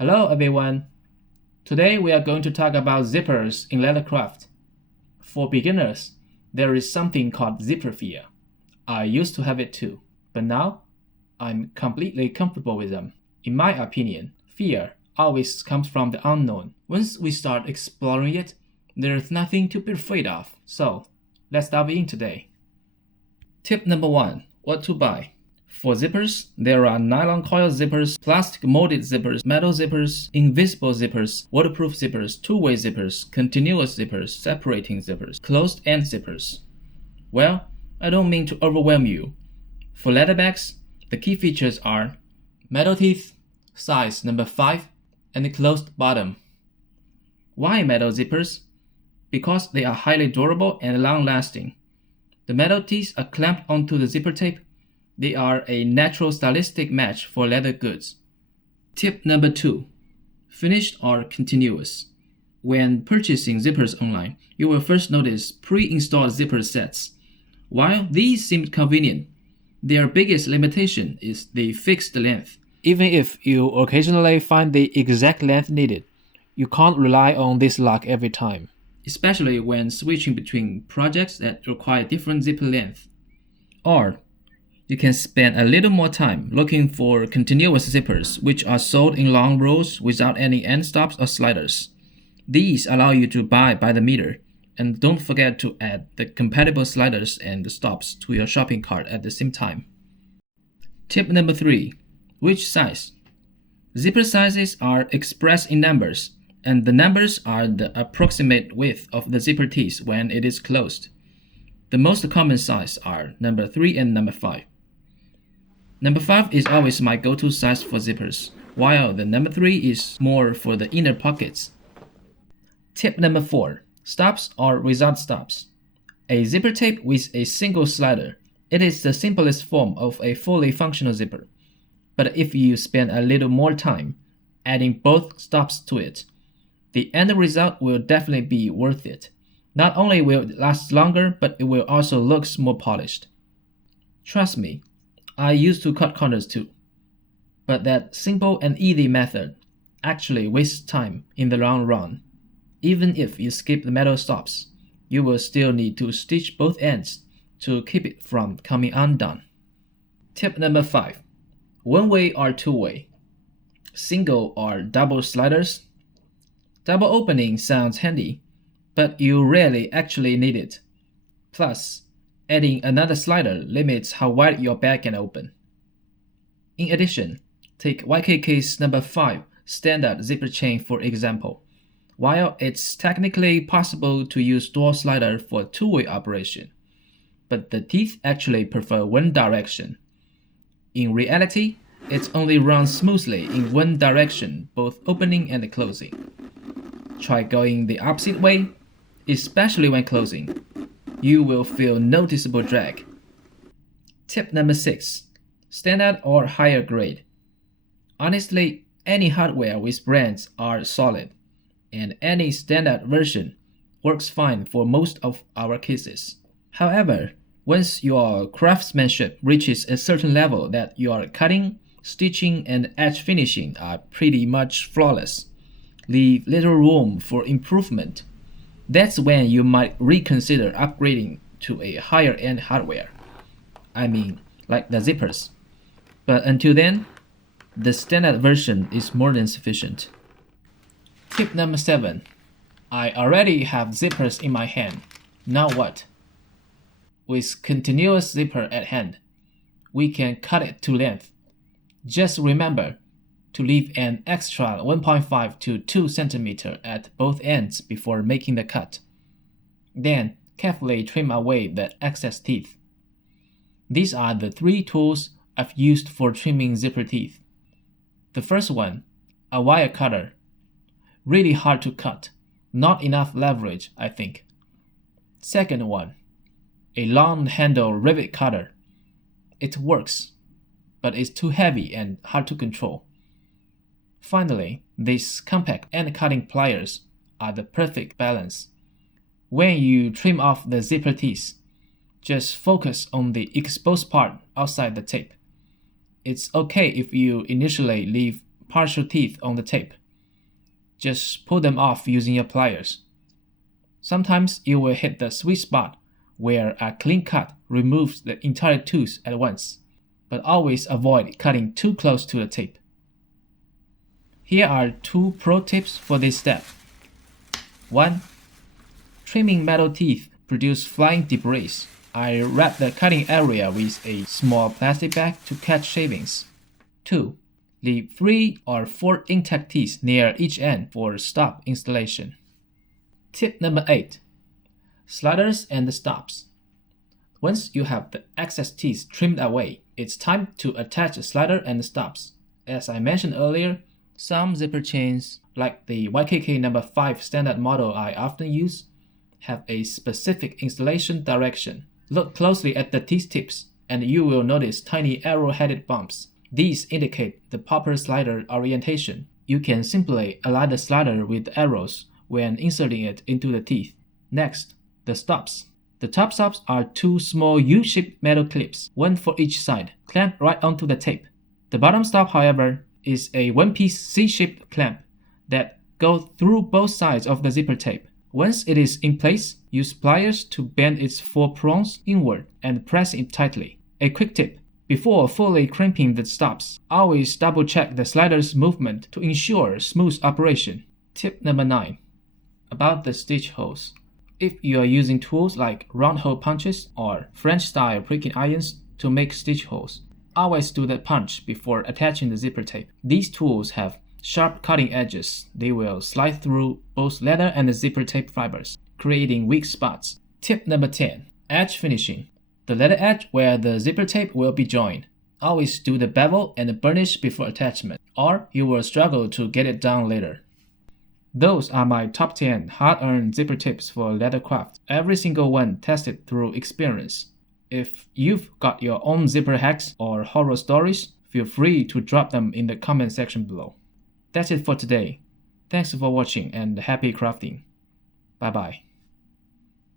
Hello everyone. Today we are going to talk about zippers in Leathercraft. For beginners, there is something called zipper fear. I used to have it too, but now I'm completely comfortable with them. In my opinion, fear always comes from the unknown. Once we start exploring it, there's nothing to be afraid of. So, let's dive in today. Tip number 1. What to buy. For zippers, there are nylon coil zippers, plastic molded zippers, metal zippers, invisible zippers, waterproof zippers, two-way zippers, continuous zippers, separating zippers, closed-end zippers. Well, I don't mean to overwhelm you. For leather bags, the key features are metal teeth, size number 5, and a closed bottom. Why metal zippers? Because they are highly durable and long-lasting. The metal teeth are clamped onto the zipper tape. They are a natural stylistic match for leather goods. Tip number 2. Finished or continuous. When purchasing zippers online, you will first notice pre-installed zipper sets. While these seem convenient, their biggest limitation is the fixed length. Even if you occasionally find the exact length needed, you can't rely on this luck every time, especially when switching between projects that require different zipper length. Or you can spend a little more time looking for continuous zippers, which are sold in long rows without any end stops or sliders. These allow you to buy by the meter, and don't forget to add the compatible sliders and the stops to your shopping cart at the same time. Tip number 3. Which size? Zipper sizes are expressed in numbers, and the numbers are the approximate width of the zipper teeth when it is closed. The most common size are number 3 and number 5. Number 5 is always my go-to size for zippers, while the number 3 is more for the inner pockets. Tip number 4. Stops or without stops. A zipper tape with a single slider. It is the simplest form of a fully functional zipper. But if you spend a little more time adding both stops to it, the end result will definitely be worth it. Not only will it last longer, but it will also look more polished. Trust me, I used to cut corners too. But that simple and easy method actually wastes time in the long run. Even if you skip the metal stops, you will still need to stitch both ends to keep it from coming undone. Tip number 5. One-way or two-way. Single or double sliders. Double opening sounds handy, but you rarely actually need it. Plus, adding another slider limits how wide your bag can open. In addition, take YKK's number 5 standard zipper chain for example. While it's technically possible to use dual slider for two-way operation, but the teeth actually prefer one direction. In reality, it only runs smoothly in one direction, both opening and closing. Try going the opposite way, especially when closing. You will feel noticeable drag. Tip number 6. Standard or higher grade. Honestly, any hardware with brands are solid, and any standard version works fine for most of our cases. However, once your craftsmanship reaches a certain level that your cutting, stitching, and edge finishing are pretty much flawless, leave little room for improvement. That's when you might reconsider upgrading to a higher-end hardware. I mean, like the zippers. But until then, the standard version is more than sufficient. Tip number 7. I already have zippers in my hand. Now what? With continuous zipper at hand, we can cut it to length. Just remember to leave an extra 1.5 to 2 cm at both ends before making the cut. Then, carefully trim away the excess teeth. These are the 3 tools I've used for trimming zipper teeth. The first one, a wire cutter. Really hard to cut, not enough leverage, I think. Second one, a long handle rivet cutter. It works, but it's too heavy and hard to control. Finally, these compact end cutting pliers are the perfect balance. When you trim off the zipper teeth, just focus on the exposed part outside the tape. It's okay if you initially leave partial teeth on the tape. Just pull them off using your pliers. Sometimes you will hit the sweet spot where a clean cut removes the entire tooth at once, but always avoid cutting too close to the tape. Here are 2 pro tips for this step. 1. Trimming metal teeth produce flying debris. I wrap the cutting area with a small plastic bag to catch shavings. 2. Leave 3 or 4 intact teeth near each end for stop installation. Tip number 8. Sliders and stops. Once you have the excess teeth trimmed away, it's time to attach the slider and the stops. As I mentioned earlier, some zipper chains, like the YKK number 5 standard model I often use, have a specific installation direction. Look closely at the teeth tips, and you will notice tiny arrow-headed bumps. These indicate the proper slider orientation. You can simply align the slider with arrows when inserting it into the teeth. Next, the stops. The top stops are 2 small U-shaped metal clips, 1 for each side, clamped right onto the tape. The bottom stop, however, is a one-piece C-shaped clamp that goes through both sides of the zipper tape. Once it is in place, use pliers to bend its 4 prongs inward and press it tightly. A quick tip: before fully crimping the stops, always double-check the slider's movement to ensure smooth operation. Tip number 9. About the stitch holes. If you are using tools like round hole punches or French-style pricking irons to make stitch holes, always do the punch before attaching the zipper tape. These tools have sharp cutting edges. They will slide through both leather and the zipper tape fibers, creating weak spots. Tip number 10. Edge finishing. The leather edge where the zipper tape will be joined. Always do the bevel and the burnish before attachment, or you will struggle to get it done later. Those are my top 10 hard-earned zipper tips for Leathercraft, every single one tested through experience. If you've got your own zipper hacks or horror stories, feel free to drop them in the comment section below. That's it for today. Thanks for watching and happy crafting. Bye bye.